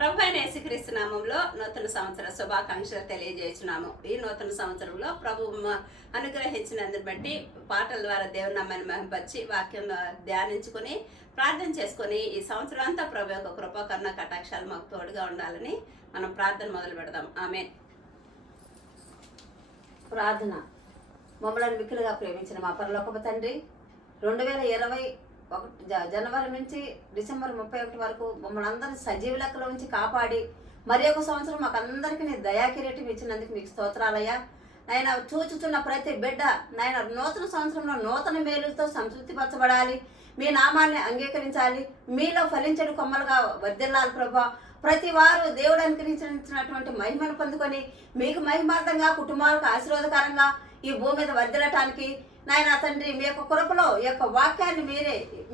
ప్రభు అయిన యేసుక్రీస్తు నామంలో నూతన సంవత్సర శుభాకాంక్షలు తెలియజేస్తున్నాము. ఈ నూతన సంవత్సరంలో ప్రభు అనుగ్రహించినందుని బట్టి పాటల ద్వారా దేవుని నామాన్ని మహిమపరిచి వాక్యం ధ్యానించుకొని ప్రార్థన చేసుకొని ఈ సంవత్సరం అంతా ప్రభు యొక్క కృపా కరుణ కటాక్షాలు మాకు తోడుగా ఉండాలని మనం ప్రార్థన మొదలు పెడదాం. ఆమేన్. ప్రార్థన. మమ్మల్ని మిక్కిలుగా ప్రేమించిన మా పరలోకపు తండ్రి, 2021 జనవరి నుంచి డిసెంబర్ 31 వరకు మమ్మల్ని అందరినీ సజీవ లెక్కలో ఉంచి కాపాడి మరి ఒక సంవత్సరం మాకు అందరికీ నీ దయాకిరీటం ఇచ్చినందుకు మీకు స్తోత్రాలయ్యా. నాయన చూచుచున్న ప్రతి బిడ్డ నాయన నూతన సంవత్సరంలో నూతన మేలుతో సంతృప్తిపరచబడాలి, మీ నామాన్ని అంగీకరించాలి, మీలో ఫలించడు కొమ్మలుగా వర్ధిల్లాలి ప్రభా. ప్రతి వారు దేవుడు అనుగ్రహించినటువంటి మహిమను పొందుకొని మీకు మహిమార్థంగా కుటుంబాలకు ఆశీర్వాదకరంగా ఈ భూమి మీద వర్ధిల్లటానికి నాయన తండ్రి మీ యొక్క కృపలో ఈ యొక్క వాక్యాన్ని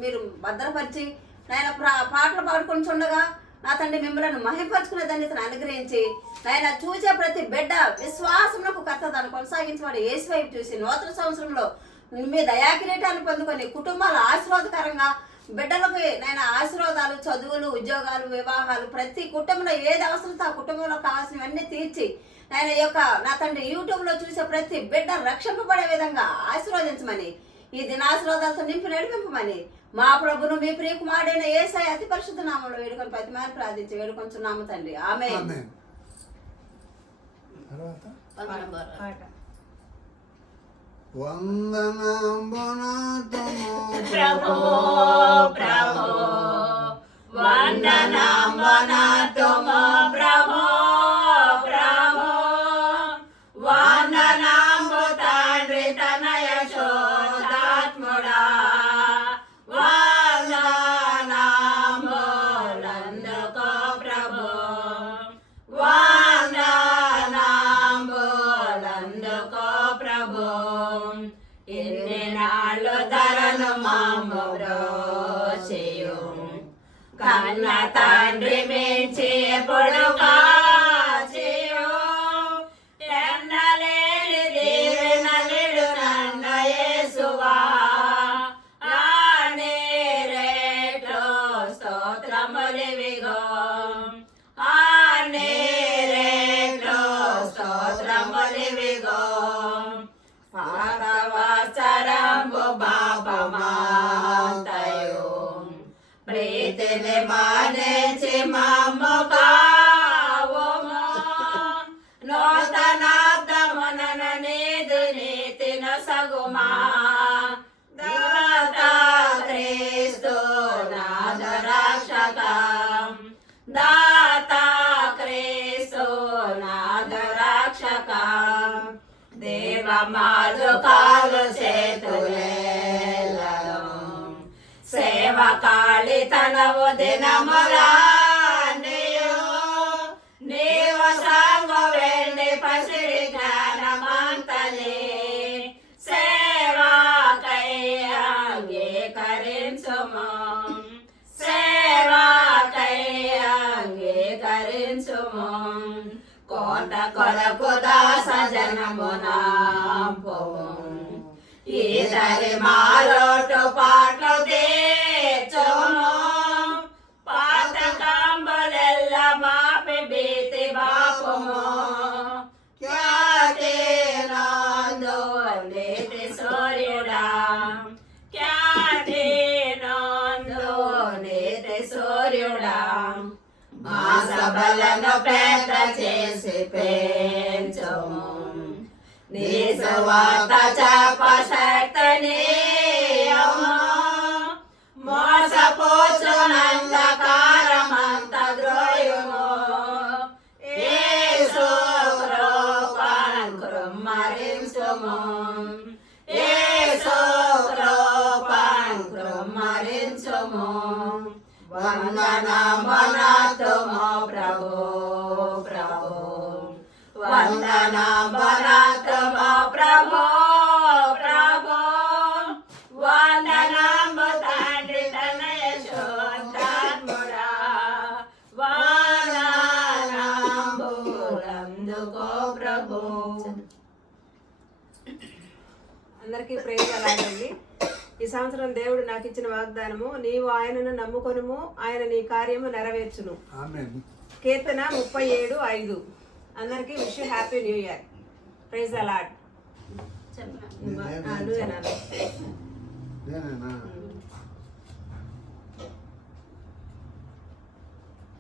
మీరు భద్రపరిచి నాయన పాటలు పాడుకొని చుండగా నా తండ్రి మిమ్మల్ని మహిమపరుచుకునే ధన్యతను అనుగ్రహించి నాయన చూసే ప్రతి బిడ్డ విశ్వాసములకు కర్తదాన్ని కొనసాగించేవాడు యేసు వైపు చూసి నూతన సంవత్సరంలో మీ దయాకిరీటాన్ని పొందుకొని కుటుంబాలు ఆశీర్వాదకరంగా బిడ్డలకు నాయన ఆశీర్వాదాలు, చదువులు, ఉద్యోగాలు, వివాహాలు ప్రతి కుటుంబంలో ఏది అవసరంతో ఆ కుటుంబంలో కావాల్సినవన్నీ తీర్చి ఆయన యొక్క నా తండ్రి యూట్యూబ్లో చూసే ప్రతి బిడ్డ రక్షింపబడే విధంగా ఆశీర్వదించమని ఈ దినాశీర్వాదాలతో నింపి నడిపింపమని మా ప్రభును మీ ప్రియకుమారుడైన యేసయ్య అతి పరిశుద్ధ నామంలో వేడుకొని ప్రతిమాని ప్రార్థించి వేడుకొంచున్నాము తండ్రి. ఆమేన్. ప్రభో ప్రభో వందనాంబనాతుమో ప్రభో ప్రభో వందనాంబు తండ్రి తనయ శోధాత్ముడా వందనాంబులందుకో ప్రభో వందనాంబులందుకో ప్రభో ఎన్ని నాళ్ళు ధరను మామూరో చేయు కన్న తండ్రి మించి ఎప్పుడు కాచేయు ఎన్నలేని దీవెనలిడు నన్ను యేసువా ఆనేరేట్లో స్తోత్రములివిగో ఆనేరేట్లో స్తోత్రములివిగో పాతవసరంబు బాపమాతయు ప్రీతిని మానేచి మమ్ము కావుము నూతనార్థమున నీదు నీతిను సగుమా దాత క్రీస్తు నాథ రక్షకం దాత క్రీస్తు నాథ రక్షకం దేవ మాధుకాలు చేతులేలను సేవకాళి తనవు దినములా నీవు సాంగు వెండి పసిడి జ్ఞానమంతలే సేవాకై అంగీకరించుము సేవాకై అంగీకరించుము కోట కొరకు దాస జనమునా ఈతరి మాలోటు పాటలు తీర్చుము పాతకంబులెల్ల మాపి భీతి బాపుము ఖ్యాతి నందు నీతి సూర్యుడా ఖ్యాతి నందు నీతి సూర్యుడా మా సభలను పెద్ద చేసి పెంచుము నీ సువార్త చెప్ప శక్తిని మోసపోచునందకారమంత ద్రోయుము యేసు కృపను కృమ్మరించుము యేసు కృపను కృమ్మరించుము వందనమునతుము ప్రభు ప్రభు వందనమునతుము ప్రభు ప్రభు వందనము తండ్రి తనయ శోధాత్ముడా వందనములందుకో ప్రభు. అందరికీ ప్రేమ అలాగండి. ఈ ఈ సంవత్సరం దేవుడు నాకు ఇచ్చిన వాగ్దానము, నీవు ఆయనను నమ్ముకొనుము, ఆయన నీ కార్యము నెరవేర్చును. ఆమేన్. కీర్తన 37:5. అందరికీ wish happy new year. Praise the Lord. నువ్వేనా? నేనేనా?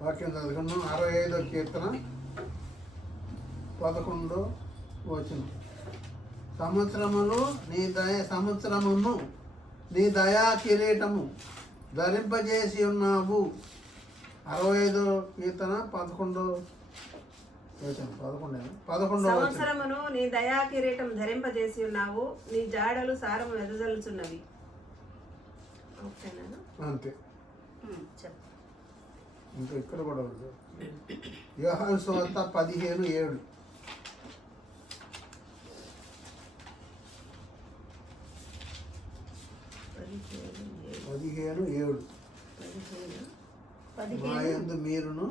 వాక్యం చదువుకున్నాం. 65వ కీర్తన 11వ వచనం. సంవత్సరమును నీ దయా కిరీటము ధరింపజేసి ఉన్నావు. 65వ కీర్తన 11వ వచనం. 11వ సంవత్సరమును నీ దయా కిరీటం ధరింపజేసి ఉన్నావు, నీ జాడలు సారము వెదజల్లుచున్నవి. ఓకేనా? అంతే. చెప్పు. ఇంకా ఇక్కడ కూడా ఉంది. యోహాను సువార్త 15:7. 15:7. నా యందు మీరును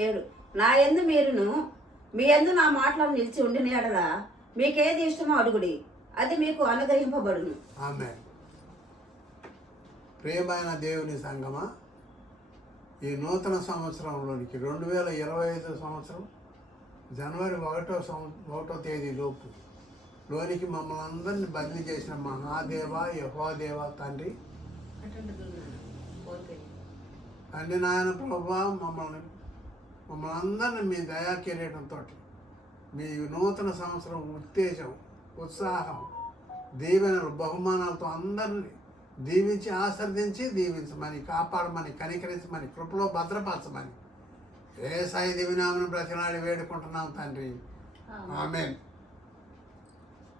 7. నా యందు మీరును మీ యందు నా మాటలను నిలిచి ఉండిన యెడల మీకేది ఇష్టమో అడుగుడి, అది మీకు అనుగ్రహింపబడును. ఆమేన్. ప్రియమైన దేవుని సంగమా, ఈ నూతన సంవత్సరంలోనికి 2025 సంవత్సరం జనవరి 1వ తేదీ లోనికి మమ్మల్ని అందరినీ బదిలీ చేసిన మహాదేవ యెహోవాదేవ తండ్రి నాయన ప్రభువా, మమ్మల్ని అందరినీ మీ దయా కిరీటంతో మీ నూతన సంవత్సరం ఉత్తేజం, ఉత్సాహం, దీవెనలు, బహుమానాలతో అందరినీ దీవించి ఆశీర్వదించి దీవించమని, కాపాడమని, కనికరించమని, కృపలో భద్రపరచమని యేసయ్య దివ్యనామమున బ్రతిమాలి వేడుకుంటున్నాం తండ్రి. ఆమేన్.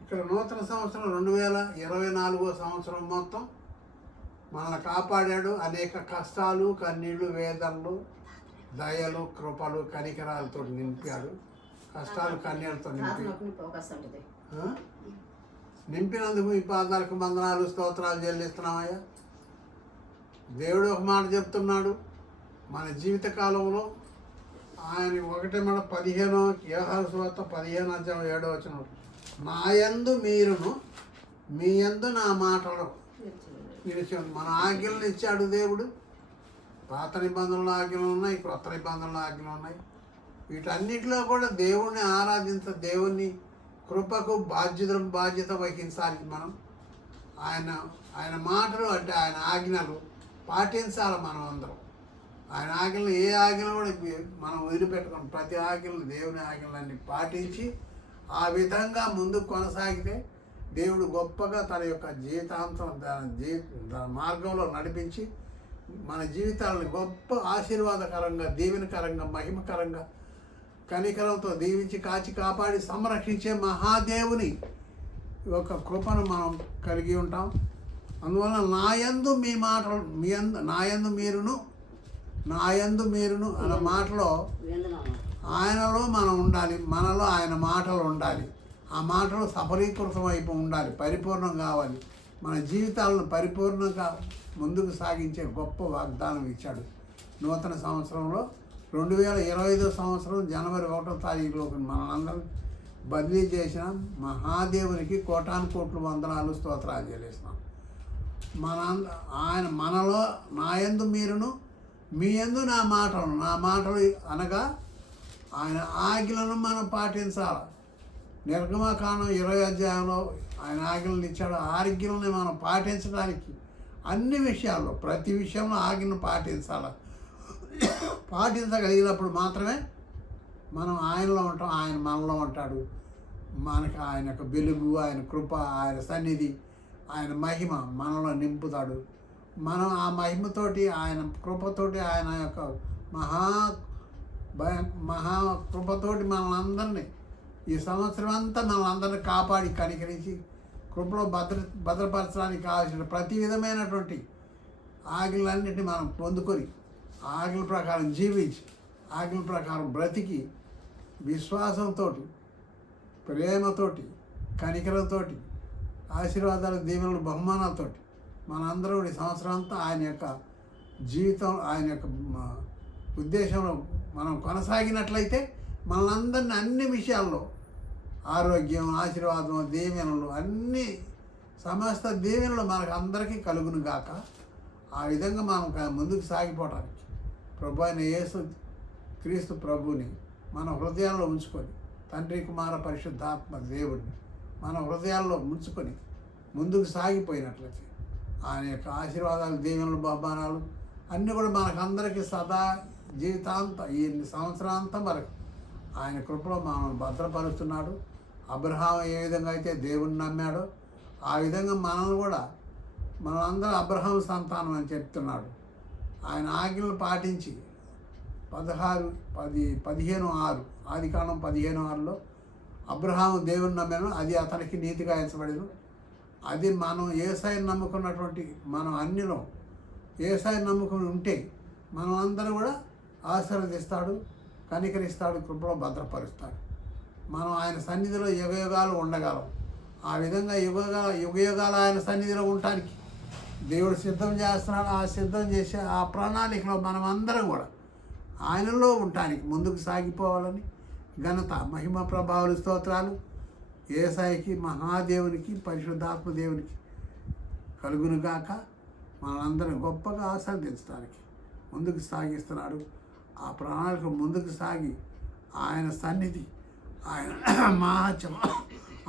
ఇక్కడ నూతన సంవత్సరం 2024వ సంవత్సరం మొత్తం మనల్ని కాపాడాడు. అనేక కష్టాలు, కన్నీళ్లు, వేదనలు, దయలు, కృపలు, కనికరాలతో నింపాడు. కష్టాలు, కన్నీళ్లతో నింపినందుకు ఈ పాదాలకు వందనాలు, స్తోత్రాలు చెల్లిస్తున్నామయ్యా. దేవుడు ఒక మాట చెప్తున్నాడు మన జీవిత కాలంలో. ఆయన 1:15 యోహాను సువార్త 15:7 నా యందు మీరును మీ యందు నా మాటలు నిలిచి. మన ఆజ్ఞలను ఇచ్చాడు దేవుడు. పాత నిబంధనల ఆజ్ఞలు ఉన్నాయి, క్రొత్త నిబంధనల ఆజ్ఞలు ఉన్నాయి. వీటన్నిటిలో కూడా దేవుణ్ణి దేవుణ్ణి కృపకు బాధ్యత వహించాలి మనం. ఆయన మాటలు అంటే ఆయన ఆజ్ఞలు పాటించాలి మనం అందరం. ఆయన ఆజ్ఞలు ఏ ఆజ్ఞలు కూడా మనం వదిలిపెట్టుకోం. ప్రతి ఆజ్ఞలు దేవుని ఆజ్ఞలన్నీ పాటించి ఆ విధంగా ముందుకు కొనసాగితే దేవుడు గొప్పగా తన యొక్క జీవితాంతం తన మార్గంలో నడిపించి మన జీవితాలను గొప్ప ఆశీర్వాదకరంగా, దీవెనకరంగా, మహిమకరంగా, కనికరంతో దీవించి కాచి కాపాడి సంరక్షించే మహాదేవుని యొక్క కృపను మనం కలిగి ఉంటాం. అందువల్ల నాయందు మీ మాటలు నాయందు మీరును అనే మాటలో ఆయనలో మనం ఉండాలి, మనలో ఆయన మాటలు ఉండాలి. ఆ మాటలు సఫలీకృతం అయిపో ఉండాలి, పరిపూర్ణం కావాలి. మన జీవితాలను పరిపూర్ణంగా ముందుకు సాగించే గొప్ప వాగ్దానం ఇచ్చాడు. నూతన సంవత్సరంలో 2025 సంవత్సరం జనవరి 1వ తారీఖులోకి మనందరం బదిలీ చేసిన మహాదేవునికి కోటాను కోట్లు వందనాలు, స్తోత్రాలు చెల్లిస్తున్నాం. ఆయన మనలో నాయందు మీరును మీ యందు నా మాటలు అనగా ఆయన ఆజ్ఞలను మనం పాటించాలి. నిర్గమకాండం 20వ అధ్యాయంలో ఆయన ఆజ్ఞలను ఇచ్చాడు. ఆజ్ఞలని మనం పాటించడానికి అన్ని విషయాల్లో, ప్రతి విషయంలో ఆజ్ఞను పాటించాలి. పాటించగలిగినప్పుడు మాత్రమే మనం ఆయనలో ఉంటాం, ఆయన మనలో ఉంటాడు. మనకు ఆయన యొక్క వెలుగు, ఆయన కృప, ఆయన సన్నిధి, ఆయన మహిమ మనలో నింపుతాడు. మనం ఆ మహిమతోటి, ఆయన కృపతోటి, ఆయన యొక్క మహా కృపతోటి మనల్ని ఈ సంవత్సరం అంతా మనల్ని కాపాడి కనికరించి కృపలో భద్రపరచడానికి కావాల్సిన ప్రతి విధమైనటువంటి ఆజ్ఞలన్నిటిని మనం పొందుకొని ఆజ్ఞల ప్రకారం జీవించి ఆజ్ఞల ప్రకారం బ్రతికి విశ్వాసంతో, ప్రేమతోటి, కనికరంతోటి, ఆశీర్వాదాలు, దీవెనలు, బహుమానాలతోటి మనందరూ ఈ సంవత్సరం అంతా ఆయన యొక్క జీవితం, ఆయన యొక్క ఉద్దేశంలో మనం కొనసాగినట్లయితే మనందరినీ అన్ని విషయాల్లో ఆరోగ్యం, ఆశీర్వాదం, దీవెనలు అన్నీ సమస్త దీవెనలు మనకు అందరికీ కలుగును గాక. ఆ విధంగా మనం ముందుకు సాగిపోవడానికి ప్రభు అయిన యేసు క్రీస్తు ప్రభుని మన హృదయాల్లో ఉంచుకొని, తండ్రి కుమార పరిశుద్ధాత్మ దేవుడిని మన హృదయాల్లో ఉంచుకొని ముందుకు సాగిపోయినట్లయితే ఆయన యొక్క ఆశీర్వాదాలు, దీవెనలు, బహుమానాలు అన్నీ కూడా మనకందరికీ సదా జీవితాంతం ఈ సంవత్సరాంతం వరకు ఆయన కృపలో మనల్ని భద్రపరుస్తున్నాడు. అబ్రహాం ఏ విధంగా అయితే దేవుణ్ణి నమ్మాడో ఆ విధంగా మనల్ని కూడా మనందరం అబ్రహాం సంతానం అని చెప్తున్నాడు. ఆయన ఆజ్ఞలు పాటించి 15:6 ఆదికాండం 15:6 అబ్రహాము దేవుని నమ్మాను, అది అతనికి నీతిగా ఎంచబడేను. అది మనం యేసయ్యను నమ్ముకున్నటువంటి మనం అన్నిలో యేసయ్యను నమ్ముకుని ఉంటే మనమందరూ కూడా ఆశీర్వదిస్తాడు, కనికరిస్తాడు, కృపలో భద్రపరుస్తాడు. మనం ఆయన సన్నిధిలో యుగయుగాలు ఉండగలం. ఆ విధంగా యుగయుగాలు ఆయన సన్నిధిలో ఉండటానికి దేవుడు సిద్ధం చేస్తున్నాడు. ఆ సిద్ధం చేసే ఆ ప్రణాళికలో మనం అందరం కూడా ఆయనలో ఉండటానికి ముందుకు సాగిపోవాలని ఘనత, మహిమ, ప్రభావాలు, స్తోత్రాలు యేసయ్యకి, మహాదేవునికి, పరిశుద్ధాత్మ దేవునికి కలుగునుగాక. మనందరం గొప్పగా ఆశీర్వదించడానికి ముందుకు సాగిస్తున్నాడు. ఆ ప్రణాళిక ముందుకు సాగి ఆయన సన్నిధి, ఆయన మహాత్యం,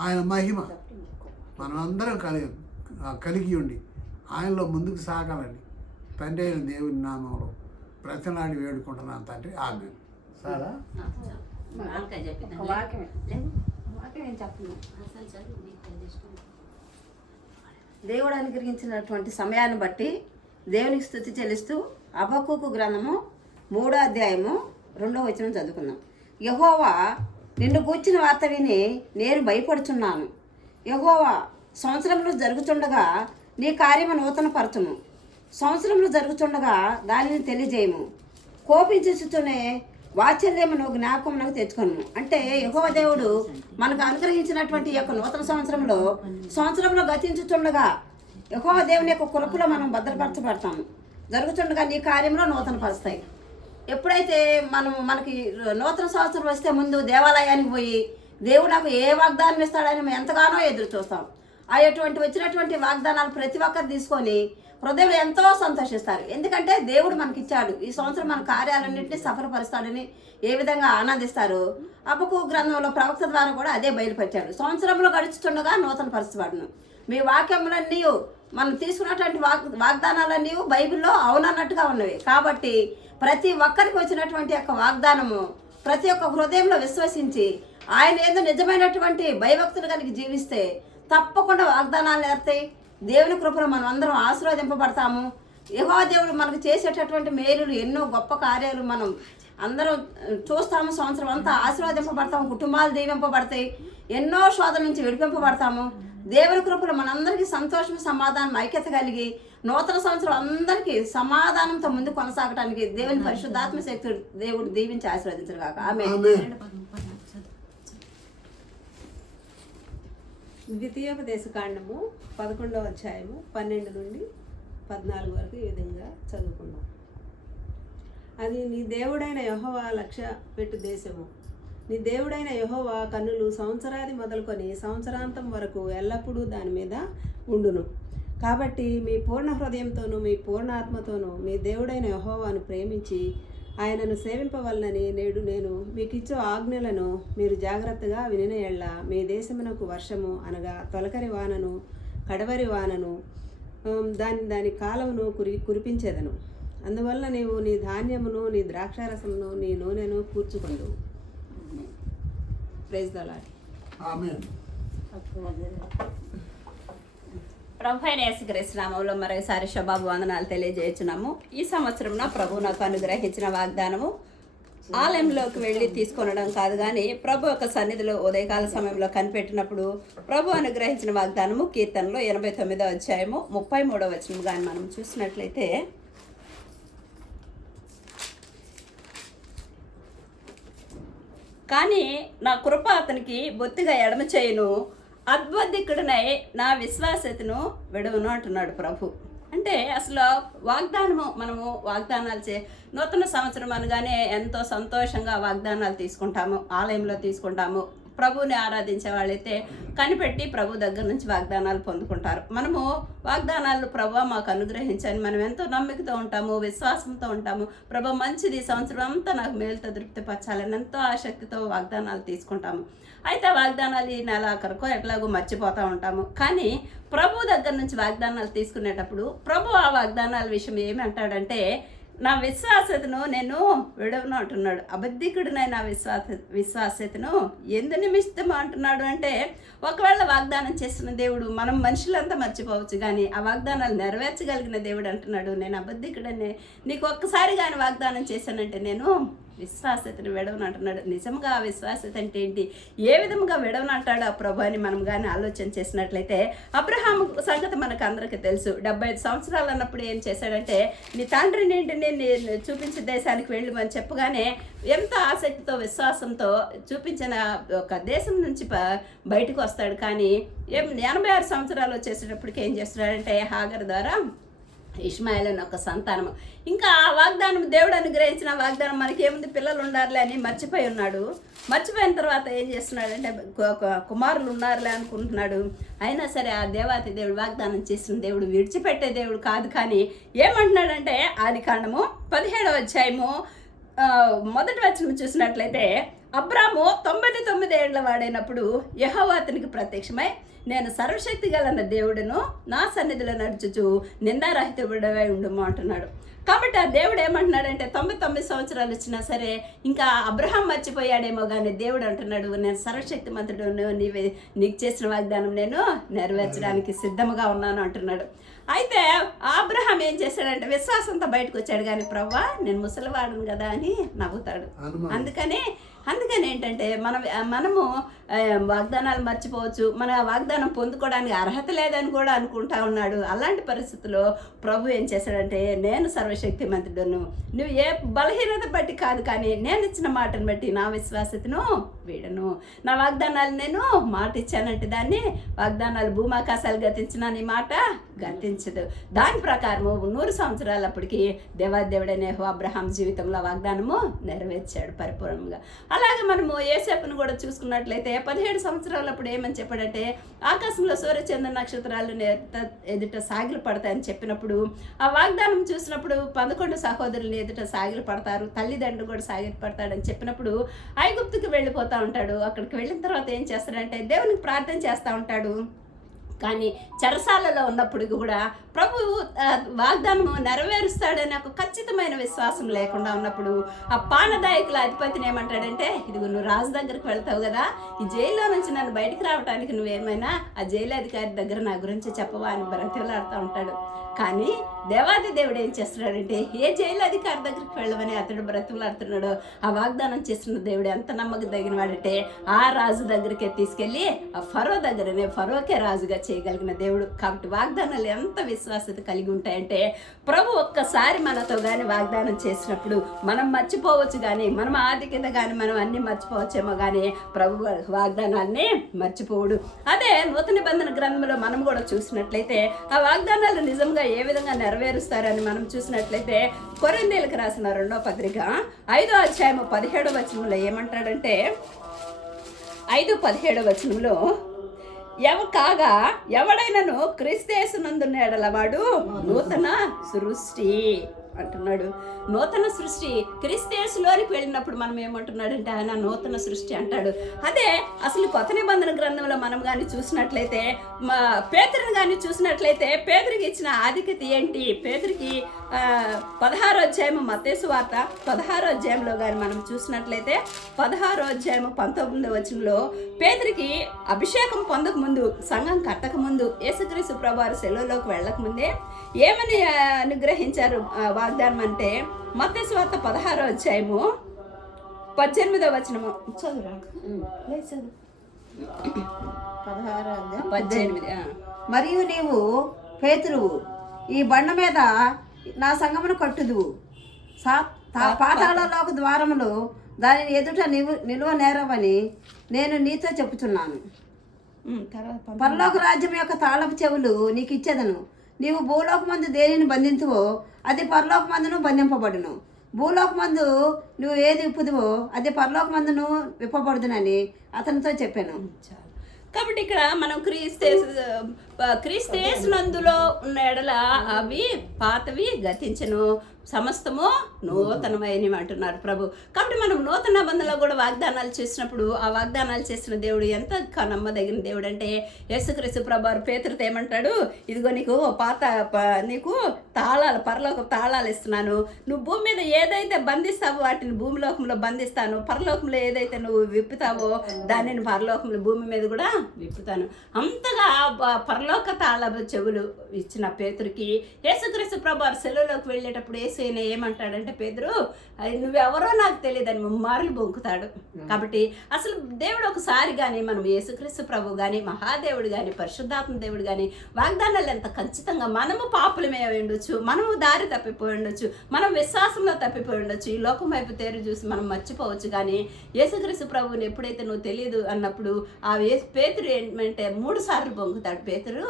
ఆయన మహిమ మనమందరం కలిగి ఉండి ఆయనలో ముందుకు సాగాలని తండ్రి అయిన దేవుని నామంలో ప్రతినాడి వేడుకుంటున్నాను తండ్రి. ఆమేన్. సారా దేవుడు అనుగ్రహించినటువంటి సమయాన్ని బట్టి దేవునికి స్తుతి చెల్లిస్తూ హబక్కూకు గ్రంథము 3వ అధ్యాయము 2వ వచనం చదువుకుందాం. యెహోవా నిన్ను గూర్చిన వార్త విని నేను భయపడుచున్నాను. యెహోవా సంవత్సరములు జరుగుచుండగా నీ కార్యము నూతన పరచుము, సంవత్సరములు జరుగుచుండగా దానిని తెలియజేయము, కోపించుతూనే వాత్సల్యమును జ్ఞాపకమునకు తెచ్చుకొను. అంటే యెహోవా దేవుడు మనకు అనుగ్రహించినటువంటి ఈ యొక్క నూతన సంవత్సరంలో గతించుచుండగా యెహోవా దేవుని యొక్క కృపలో మనం భద్రపరచబడతాము. జరుగుతుండగా నీ కార్యంలో నూతన పరుస్తాయి. ఎప్పుడైతే మనకి నూతన సంవత్సరం వస్తే ముందు దేవాలయానికి పోయి దేవుడు నాకు ఏ వాగ్దానం ఇస్తాడని మేము ఎంతగానో ఎదురు చూస్తాం. అటువంటి వచ్చినటువంటి వాగ్దానాలు ప్రతి ఒక్కరు తీసుకొని హృదయంలో ఎంతో సంతోషిస్తారు. ఎందుకంటే దేవుడు మనకి ఇచ్చాడు, ఈ సంవత్సరం మన కార్యాలన్నింటినీ సఫలపరుస్తాడని ఏ విధంగా ఆనందిస్తారు. హబక్కూకు గ్రంథంలో ప్రవక్త ద్వారా కూడా అదే బయలుపరిచాడు. సంవత్సరంలో గడుచుతుండగా నూతన పరచబడును. మీ వాక్యములన్నీ మనం తీసుకున్నటువంటి వాగ్దానాలన్నీ బైబిల్లో అవునన్నట్టుగా ఉన్నవి. కాబట్టి ప్రతి ఒక్కరికి వచ్చినటువంటి యొక్క వాగ్దానము ప్రతి ఒక్క హృదయంలో విశ్వసించి ఆయన ఏదో నిజమైనటువంటి భయభక్తులు కలిగి జీవిస్తే తప్పకుండా వాగ్దానాలు నేర్తాయి. దేవుని కృపను మనం అందరం ఆశీర్వదింపబడతాము. యెహోవా దేవుడు మనకు చేసేటటువంటి మేలులు ఎన్నో గొప్ప కార్యాలు మనం అందరం చూస్తాము. సంవత్సరం అంతా ఆశీర్వదింపబడతాము, కుటుంబాలు దీవింపబడతాయి, ఎన్నో శోధన నుంచి విడిపింపబడతాము. దేవుని కృపలు మనందరికీ సంతోషం, సమాధానం, ఐక్యత కలిగి నూతన సంవత్సరం అందరికీ సమాధానంతో ముందు కొనసాగడానికి దేవుని పరిశుద్ధాత్మ శక్తుడు దేవుడు దీవించి ఆశీర్వదించరు కాక. ఆమేన్. ద్వితీయోపదేశకాండము 11వ అధ్యాయము 12 నుండి 14 వరకు ఈ విధంగా చదువుకున్నాం. అది నీ దేవుడైన యెహోవా లక్ష్య పెట్టు దేశము. నీ దేవుడైన యెహోవా కన్నులు సంవత్సరాది మొదలుకొని సంవత్సరాంతం వరకు ఎల్లప్పుడూ దాని మీద ఉండును. కాబట్టి మీ పూర్ణ హృదయంతోనూ మీ పూర్ణ ఆత్మతోనూ మీ దేవుడైన యెహోవాను ప్రేమించి ఆయనను సేవింపవలనని నేడు నేను మీకు ఇచ్చే ఆజ్ఞలను మీరు జాగ్రత్తగా వినిన ఎడల మీ దేశమునకు వర్షము అనగా తొలకరి వానను కడవరి వానను దాని కాలమును కురిపించేదను. అందువల్ల నీవు నీ ధాన్యమును నీ ద్రాక్షారసమును నీ నూనెను కూర్చుకొందు. Praise the Lord. ఆమేన్. ప్రభు అయిన యేసుక్రీస్తు నామములో మరోసారి శుభాభి వందనాలు తెలియజేస్తున్నాము. ఈ సంవత్సరం ప్రభు నాకు అనుగ్రహించిన వాగ్దానము ఆలయంలోకి వెళ్ళి తీసుకొనడం కాదు, కానీ ప్రభు యొక్క సన్నిధిలో ఉదయకాల సమయంలో కనిపెట్టినప్పుడు ప్రభు అనుగ్రహించిన వాగ్దానము కీర్తనలో 89వ అధ్యాయము 33వ వచనం కానీ మనం చూసినట్లయితే, కానీ నా కృప అతనికి బొత్తిగా ఎడమ చేయును, అద్భుతికుడినై నా విశ్వాసతను విడవను అంటున్నాడు ప్రభు. అంటే అసలు మనము వాగ్దానాలు నూతన సంవత్సరం అనగానే ఎంతో సంతోషంగా వాగ్దానాలు తీసుకుంటాము, ఆలయంలో తీసుకుంటాము, ప్రభువుని ఆరాధించే వాళ్ళైతే కనిపెట్టి ప్రభు దగ్గర నుంచి వాగ్దానాలు పొందుకుంటారు. మనము వాగ్దానాలు ప్రభు మాకు అనుగ్రహించని మనం ఎంతో నమ్మికతో ఉంటాము, విశ్వాసంతో ఉంటాము. ప్రభు మంచిది, సంవత్సరం అంతా నాకు మేలుతో తృప్తిపరచాలని ఎంతో ఆసక్తితో వాగ్దానాలు తీసుకుంటాము. అయితే వాగ్దానాలు ఈ నెల ఆఖరికో ఎట్లాగో మర్చిపోతూ ఉంటాము. కానీ ప్రభు దగ్గర నుంచి వాగ్దానాలు తీసుకునేటప్పుడు ప్రభు ఆ వాగ్దానాల విషయం ఏమి అంటాడంటే, నా విశ్వాసతను నేను విడవను అంటున్నాడు. అబద్ధికుడినైనా విశ్వాసతను ఎందు నిమిత్తం అంటున్నాడు అంటే, ఒకవేళ వాగ్దానం చేసిన దేవుడు మనం మనుషులంతా మర్చిపోవచ్చు, కానీ ఆ వాగ్దానాలు నెరవేర్చగలిగిన దేవుడు అంటున్నాడు, నేను అబద్ధికుడనే, నీకు ఒక్కసారి కానీ వాగ్దానం చేశానంటే నేను విశ్వాసతను విడవను అంటున్నాడు. నిజంగా ఆ విశ్వాసత అంటే ఏంటి, ఏ విధంగా విడవను అంటాడు ఆ ప్రభు అని మనం కానీ ఆలోచన చేసినట్లయితే, అబ్రహాము సంగతి మనకు అందరికీ తెలుసు. 75 సంవత్సరాలు అన్నప్పుడు ఏం చేశాడంటే, నీ తండ్రిని నేను చూపించే దేశానికి వెళ్ళమని చెప్పగానే ఎంతో ఆసక్తితో విశ్వాసంతో చూపించిన ఒక దేశం నుంచి బయటకు వస్తాడు. కానీ 86 సంవత్సరాలు వచ్చేసేటప్పటికి ఏం చేస్తున్నాడంటే, హాగర్ ద్వారా ఇష్మాయిల్ అని ఒక సంతానము. ఇంకా ఆ వాగ్దానం, దేవుడు అనుగ్రహించిన వాగ్దానం మనకేముంది, పిల్లలు ఉండారులే అని మర్చిపోయి ఉన్నాడు. మర్చిపోయిన తర్వాత ఏం చేస్తున్నాడంటే, కుమారులు ఉన్నారులే అనుకుంటున్నాడు. అయినా సరే ఆ దేవాతి దేవుడు, వాగ్దానం చేసిన దేవుడు విడిచిపెట్టే దేవుడు కాదు. కానీ ఏమంటున్నాడంటే, ఆదికాండము 17వ అధ్యాయము 1వ వచనం చూసినట్లయితే, అబ్రాము 99 ఏళ్ల వాడైనప్పుడు యెహోవా అతనికి ప్రత్యక్షమై, నేను సర్వశక్తి గల దేవుడును, నా సన్నిధిలో నడుచుచు నిందారహితుడవై ఉండుము అంటున్నాడు. కాబట్టి ఆ దేవుడు ఏమంటున్నాడంటే, 99 సంవత్సరాలు వచ్చినా సరే ఇంకా అబ్రహాం మర్చిపోయాడేమో, కానీ దేవుడు అంటున్నాడు, నేను సర్వశక్తిమంతుడును, నీకు చేసిన వాగ్దానం నేను నెరవేర్చడానికి సిద్ధముగా ఉన్నాను అంటున్నాడు. అయితే అబ్రహాం ఏం చేశాడంటే, విశ్వాసంతో బయటకు వచ్చాడు. కానీ ప్రవ్వా నేను ముసలివాడను కదా అని నవ్వుతాడు. అందుకని ఏంటంటే, మనము వాగ్దానాలు మర్చిపోవచ్చు, మన వాగ్దానం పొందుకోవడానికి అర్హత లేదని కూడా అనుకుంటా ఉన్నాడు. అలాంటి పరిస్థితుల్లో ప్రభు ఏం చేశాడంటే, నేను సర్వశక్తిమంతుడును, నువ్వు ఏ బలహీనత బట్టి కాదు, కానీ నేను ఇచ్చిన మాటను బట్టి నా విశ్వాసతను వీడను, నా వాగ్దానాలు నేను మాట ఇచ్చానంటే దాన్ని వాగ్దానాలు భూమాకాశాలు గతించిన నీ మాట గతించదు. దాని ప్రకారము 100 సంవత్సరాలప్పటికి దేవాదేవుడైన యెహోవా అబ్రహాం జీవితంలో వాగ్దానము నెరవేర్చాడు పరిపూర్ణంగా. అలాగే మనము యోసేపును కూడా చూసుకున్నట్లయితే 17 సంవత్సరాలప్పుడు ఏమని చెప్పాడంటే, ఆకాశంలో సూర్యచంద్ర నక్షత్రాలు ఎదుట సాగిలు పడతాయని చెప్పినప్పుడు ఆ వాగ్దానం చూసినప్పుడు 11 సహోదరులు ఎదుట సాగిలు పడతారు, తల్లిదండ్రులు కూడా సాగిలు పడతాడని చెప్పినప్పుడు ఐగుప్తుకి వెళ్ళిపోతూ ఉంటాడు. అక్కడికి వెళ్ళిన తర్వాత ఏం చేస్తాడంటే, దేవునికి ప్రార్థన చేస్తూ ఉంటాడు. కానీ చెరసాలలో ఉన్నప్పుడు కూడా ప్రభువు వాగ్దానము నెరవేరుస్తాడని ఒక ఖచ్చితమైన విశ్వాసం లేకుండా ఉన్నప్పుడు ఆ పానదాయకుల అధిపతిని ఏమంటాడంటే, ఇదిగో నువ్వు రాజు దగ్గరికి వెళ్తావు కదా, ఈ జైల్లో నుంచి నన్ను బయటికి రావడానికి నువ్వేమైనా ఆ జైలు అధికారి దగ్గర నా గురించి చెప్పవా అని బ్రతిలాడుతూ ఉంటాడు. కానీ దేవాది దేవుడు ఏం చేస్తున్నాడంటే, ఏ జైలు అధికారి దగ్గరికి వెళ్ళమని అతడు బ్రతుకులాడుతున్నాడు. ఆ వాగ్దానం చేసిన దేవుడు ఎంత నమ్మకదగిన వాడంటే, ఆ రాజు దగ్గరికే తీసుకెళ్ళి ఆ ఫరో దగ్గరనే ఫరోకే రాజుగా చేయగలిగిన దేవుడు. కాబట్టి వాగ్దానాలు ఎంత విశ్వాసత కలిగి ఉంటాయంటే, ప్రభు ఒక్కసారి మనతో కానీ వాగ్దానం చేసినప్పుడు మనం మర్చిపోవచ్చు, కానీ మనం ఆధిక్యత కానీ మనం అన్ని మర్చిపోవచ్చేమో, కానీ ప్రభు వాగ్దానాన్ని మర్చిపోవుడు. అదే నూతన నిబంధన గ్రంథంలో మనం కూడా చూసినట్లయితే ఆ వాగ్దానాలు నిజంగా ఏ విధంగా నెరవేరుస్తారని మనం చూసినట్లయితే, కొరింథీయులకు రాసిన 2వ పత్రిక 5వ అధ్యాయము 17వ వచనంలో ఏమంటాడంటే, 5:17 వచనంలో, కాగా ఎవడైనను క్రీస్తు యేసునందున్న యెడల వాడు నూతన సృష్టి అంటున్నాడు. నూతన సృష్టి క్రీస్తు యేసులోనికి వెళ్ళినప్పుడు మనం ఏమంటున్నాడంటే, ఆయన నూతన సృష్టి అంటాడు. అదే అసలు కొత్త నిబంధన గ్రంథంలో మనం కానీ చూసినట్లయితే, పేతురుని కానీ చూసినట్లయితే, పేతురికి ఇచ్చిన ఆధిక్యత ఏంటి? పేతురికి 16వ అధ్యాయము మత్తయి సువార్త 16వ అధ్యాయంలో కానీ మనం చూసినట్లయితే 16వ అధ్యాయము 19వ వచనంలో పేతురికి అభిషేకం పొందక ముందు, సంఘం కట్టక ముందు, యేసుక్రీస్తు ప్రభువారు సెలవులోకి వెళ్ళక ముందే ఏమని అనుగ్రహించారు వాగ్దానం అంటే, మత్తయి సువార్త 16వ అధ్యాయము 18వ వచనము చదువురా. 18. మరియు నీవు పేతురువు, ఈ బండ మీద నా సంగమును కట్టుదువు, పాతాళలోక ద్వారములు దానిని ఎదుట నిలువ నేరవని నేను నీతో చెప్పుచున్నాను. పరలోక రాజ్యం యొక్క తాళపు చెవులు నీకు ఇచ్చేదను. నీవు భూలోకమందు దేనిని బంధించువో అది పరలోకమందును బంధింపబడును, భూలోకమందు నువ్వు ఏది విప్పుదువో అదే పరలోకమందు నువ్వు విప్పబడుదునని అతనితో చెప్పాను. చాలు. కాబట్టి ఇక్కడ మనం క్రీస్తేసునందులో ఉన్న ఎడల అవి పాతవి గతించను, సమస్తము నూతనమైనవి అంటున్నారు ప్రభు. కాబట్టి మనం నూతన బంధంలో కూడా వాగ్దానాలు చేసినప్పుడు ఆ వాగ్దానాలు చేసిన దేవుడు ఎంత నమ్మదగిన దేవుడు అంటే యేసుక్రీస్తు ప్రభు పేతురుతో ఏమంటాడు, ఇదిగో నీకు నీకు తాళాలు, పరలోక తాళాలు ఇస్తున్నాను, నువ్వు భూమి మీద ఏదైతే బంధిస్తావో వాటిని భూమిలోకంలో బంధిస్తాను, పరలోకంలో ఏదైతే నువ్వు విప్పుతావో దానిని పరలోకంలో భూమి మీద కూడా విప్పుతాను. అంతగా పరలోక తాళ చెవులు ఇచ్చిన పేతురికి యేసుక్రీస్తు ప్రభు సెలవులోకి వెళ్ళేటప్పుడు ఆయన ఏమంటాడంటే, పేతురు నువ్వెవరో నాకు తెలియదని ముమ్మారులు బొంకుతాడు. కాబట్టి అసలు దేవుడు ఒకసారి కానీ మనం యేసుక్రీస్తు ప్రభు కానీ మహాదేవుడు కానీ పరిశుద్ధాత్మ దేవుడు కానీ వాగ్దానాలు ఎంత ఖచ్చితంగా మనము పాపులమే ఉండొచ్చు, మనము దారి తప్పిపోయి ఉండొచ్చు, మనం విశ్వాసంలో తప్పిపోయి ఉండొచ్చు, ఈ లోకం వైపు తేరు చూసి మనం మర్చిపోవచ్చు. కానీ యేసుక్రీస్తు ప్రభువుని ఎప్పుడైతే నువ్వు తెలియదు అన్నప్పుడు ఆ పేతురు ఏంటంటే 3 సార్లు బొంకుతాడు. పేతురు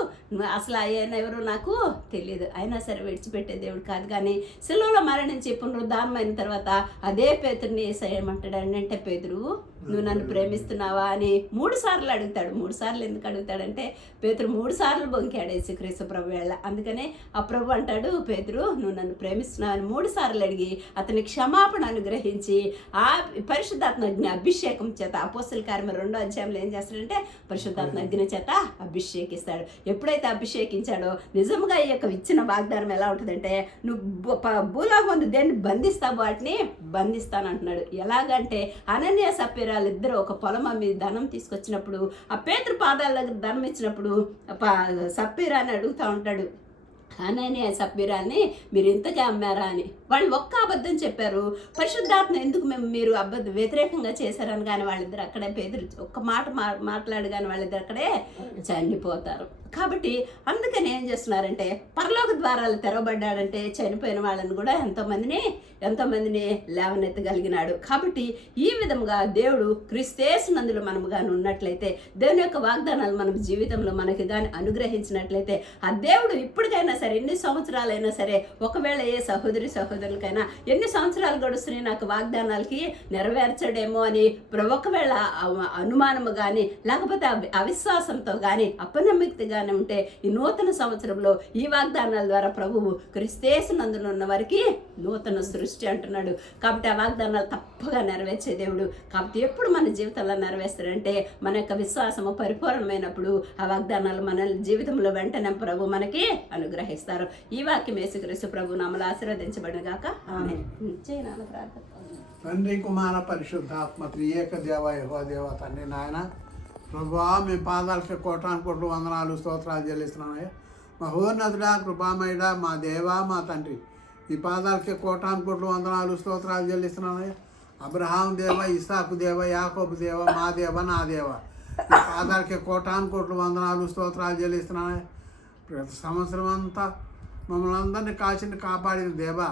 అసలు ఆయన ఎవరో నాకు తెలియదు, అయినా సరే విడిచిపెట్టే దేవుడు కాదు. కానీ సిలువలో మరణించి పునరుద్ధానమైన తర్వాత అదే పేతురుని ఏమంటాడు అంటే, పేతురు నువ్వు నన్ను ప్రేమిస్తున్నావా అని 3 సార్లు అడుగుతాడు. 3 సార్లు ఎందుకు అడుగుతాడంటే పేతురు 3 సార్లు బొంకాడు యేసుక్రీస్తు ప్రభు వేళ. అందుకనే ఆ ప్రభు అంటాడు, పేతురు నువ్వు నన్ను ప్రేమిస్తున్నావు అని 3 సార్లు అడిగి అతని క్షమాపణ అనుగ్రహించి ఆ పరిశుద్ధాత్మ అగ్ని అభిషేకం చేత అపోస్తల కార్యం 2వ అధ్యాయంలో ఏం చేస్తాడంటే పరిశుద్ధాత్మ అగ్ని చేత అభిషేకిస్తాడు. ఎప్పుడైతే అభిషేకించాడో నిజంగా ఈ యొక్క ఇచ్చిన వాగ్దానం ఎలా ఉంటుందంటే, నువ్వు భూలోకం దేన్ని బంధిస్తావు వాటిని బంధిస్తాను అంటున్నాడు. ఎలాగంటే అనన్య సప్ఫీరా ఇద్దరు ఒక పొలం అమ్మి ధనం తీసుకొచ్చినప్పుడు ఆ పేతురు పాదాల దగ్గర ధనం ఇచ్చినప్పుడు సప్ఫీరా అని అడుగుతూ ఉంటాడు, అనన్య సప్ఫీరాని మీరు ఇంతగా అమ్మారా అని. వాళ్ళు ఒక్క అబద్ధం చెప్పారు, పరిశుద్ధాత్మ ఎందుకు మీరు వ్యతిరేకంగా చేశారని. కానీ వాళ్ళిద్దరు అక్కడే పేతురు ఒక్క మాట మాట్లాడు కానీ వాళ్ళిద్దరు అక్కడే చనిపోతారు. కాబట్టి అందుకని ఏం చేస్తున్నారంటే పరలోక ద్వారాలు తెరవబడ్డాడంటే చనిపోయిన వాళ్ళని కూడా ఎంతోమందిని లేవనెత్తగలిగినాడు. కాబట్టి ఈ విధంగా దేవుడు క్రీస్తేసునందులో మనము కానీ ఉన్నట్లయితే, దేవుని యొక్క వాగ్దానాలు మన జీవితంలో మనకి కానీ అనుగ్రహించినట్లయితే ఆ దేవుడు ఇప్పటికైనా సరే ఎన్ని సంవత్సరాలైనా సరే, ఒకవేళ ఏ సహోదరులకైనా ఎన్ని సంవత్సరాలు గడుస్తున్నాయి నాకు వాగ్దానాలకి నెరవేర్చడేమో అని ఒకవేళ అనుమానము కానీ లేకపోతే అవిశ్వాసంతో కానీ అపనమ్మికగా ఉంటే ఈ నూతన సంవత్సరంలో ఈ వాగ్దానాల ద్వారా ప్రభువు క్రీస్తేసునందులో ఉన్న వారికి నూతన సృష్టి అంటున్నాడు. కాబట్టి ఆ వాగ్దానాలు తప్పగా నెరవేర్చే దేవుడు. కాబట్టి ఎప్పుడు మన జీవితంలో నెరవేర్స్తాడంటే మన యొక్క విశ్వాసము పరిపూర్ణమైనప్పుడు ఆ వాగ్దానాలు మన జీవితంలో వెంటనే ప్రభు మనకి అనుగ్రహిస్తారు. ఈ వాక్యం యేసుక్రీస్తు ప్రభు నామములో ఆశీర్వదించబడును గాక. ఆమేన్. చేయనాల ప్రార్థన. తండ్రి కుమార పరిశుద్ధాత్మ త్రియేక దేవ యెహోవా దేవ తండ్రి నాయన ప్రభువా, మీ పాదాలకి కోటాను వందనాలు స్తోత్రాలు చెల్లిస్తున్నామయ్యా. మహోన్నతుడా కృపామయుడా మా దేవా మా తండ్రి, ఈ పాదాలకి కోటాను వందనాలు స్తోత్రాలు చెల్లిస్తున్నామయ్యా. అబ్రహాం దేవ, ఇస్సాకు దేవ, యాకోబు దేవ, మా దేవ నా దేవ, ఈ పాదాలకి కోటాను వందనాలు స్తోత్రాలు చెల్లిస్తున్నామయ్యా. ప్రతి సంవత్సరం అంతా మమ్మల్ని అందరినీ కాపాడిన దేవా,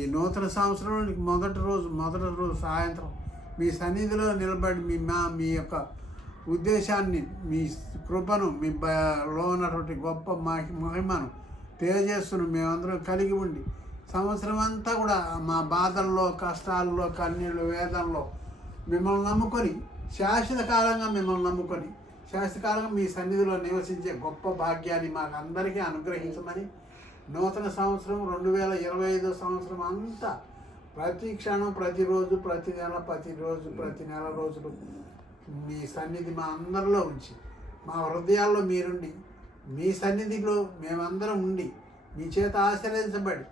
ఈ నూతన సంవత్సరంలో మొదటి రోజు సాయంత్రం మీ సన్నిధిలో నిలబడి మీ యొక్క ఉద్దేశాన్ని, మీ కృపను, మీలో ఉన్నటువంటి గొప్ప మహిమను తెలియజేస్తున్న మేమందరం కలిగి ఉండి సంవత్సరం అంతా కూడా మా బాధల్లో, కష్టాల్లో, కన్నీళ్ళు, వేదనలో మిమ్మల్ని నమ్ముకొని శాశ్వతకాలంగా మీ సన్నిధిలో నివసించే గొప్ప భాగ్యాన్ని మాకు అందరికీ అనుగ్రహించమని, నూతన సంవత్సరం 2025 సంవత్సరం అంతా ప్రతి క్షణం, ప్రతిరోజు, ప్రతి నెల రోజులు మీ సన్నిధి మా అందరిలో ఉంచి, మా హృదయాల్లో మీరుండి, మీ సన్నిధిలో మేమందరం ఉండి, మీ చేత ఆశీర్వదించబడి,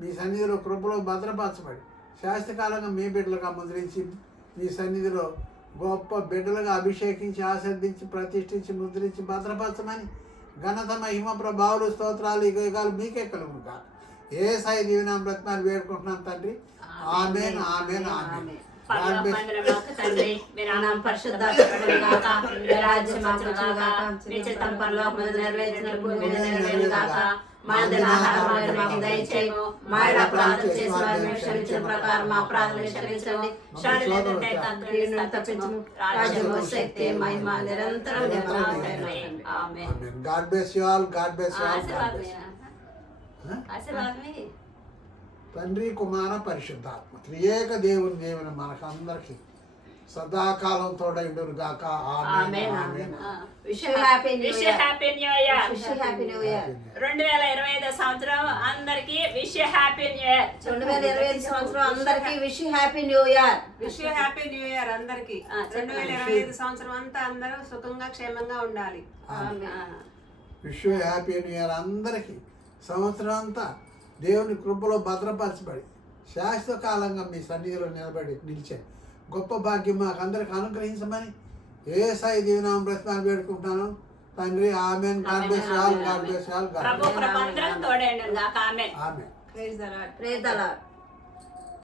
మీ సన్నిధిలో కృపలో భద్రపరచబడి, శాశ్వతకాలంగా మీ బిడ్డలుగా ముద్రించి, మీ సన్నిధిలో గొప్ప బిడ్డలుగా అభిషేకించి, ఆశీర్వదించి, ప్రతిష్ఠించి, ముద్రించి భద్రపరచమని ఘనత, మహిమ, ప్రభావాలు, స్తోత్రాలు, యుగాలు మీకే కలుగుగా యేసయ్య దీవెన బ్రతిమాలు వేడుకుంటున్నాం తండ్రి. ఆమేన్, ఆమేన్, ఆమేన్. తండ్రి మీ నామం పరిశుద్ధపరచబడును గాక, మీ రాజ్యం వచ్చును గాక, మీ చిత్తం పరలోకమందు నెరవేరినట్లు భూమి మీద నెరవేరును గాక. మా దినాహారమును మాకు దయచేయము, మా అపరాధం చేసిన వారిని క్షమించిన ప్రకారం మా అపరాధములను క్షమించండి, శారీరకంగా తప్పించము, రాజ్యము, శక్తి, మహిమ నిరంతరం నీవే. ఆమేన్. God bless you all. God bless you all. ఆశీర్వాదమే. తండ్రి కుమార పరిశుద్ధాత్మ త్రియేక దేవుని దేవుని మనకందరికి సదాకాలం తోడైండును గాక. ఆమేన్. ఆమేన్. Wish happy new wish year. Happy new year. Wish happy new year. 2025 సంవత్సరం అందరికి విష్ హ్యాపీ న్యూ ఇయర్. 2025 సంవత్సరం అందరికీ wish happy new year. Wish happy new year అందరికి. 2025 సంవత్సరం అంతా అందరూ సుఖంగా క్షేమంగా ఉండాలి. విష్ హ్యాపీ న్యూ ఇయర్ అందరికీ. సంవత్సరం అంతా దేవుని కృపలో భద్రపరచబడి శాశ్వత కాలంగా మీ సన్నిధిలో నిలిచే గొప్ప భాగ్యం మాకు అందరికి అనుగ్రహించమని యేసయ్య దీవెనామమున బ్రతిమాలి వేడుకుంటాను తండ్రి. ఆమేన్. God bless you all. God bless you all. ప్రభు కృప అందరికి తోడైండును గాక. ఆమేన్. ఆమేన్. Praise the Lord. Praise the lord.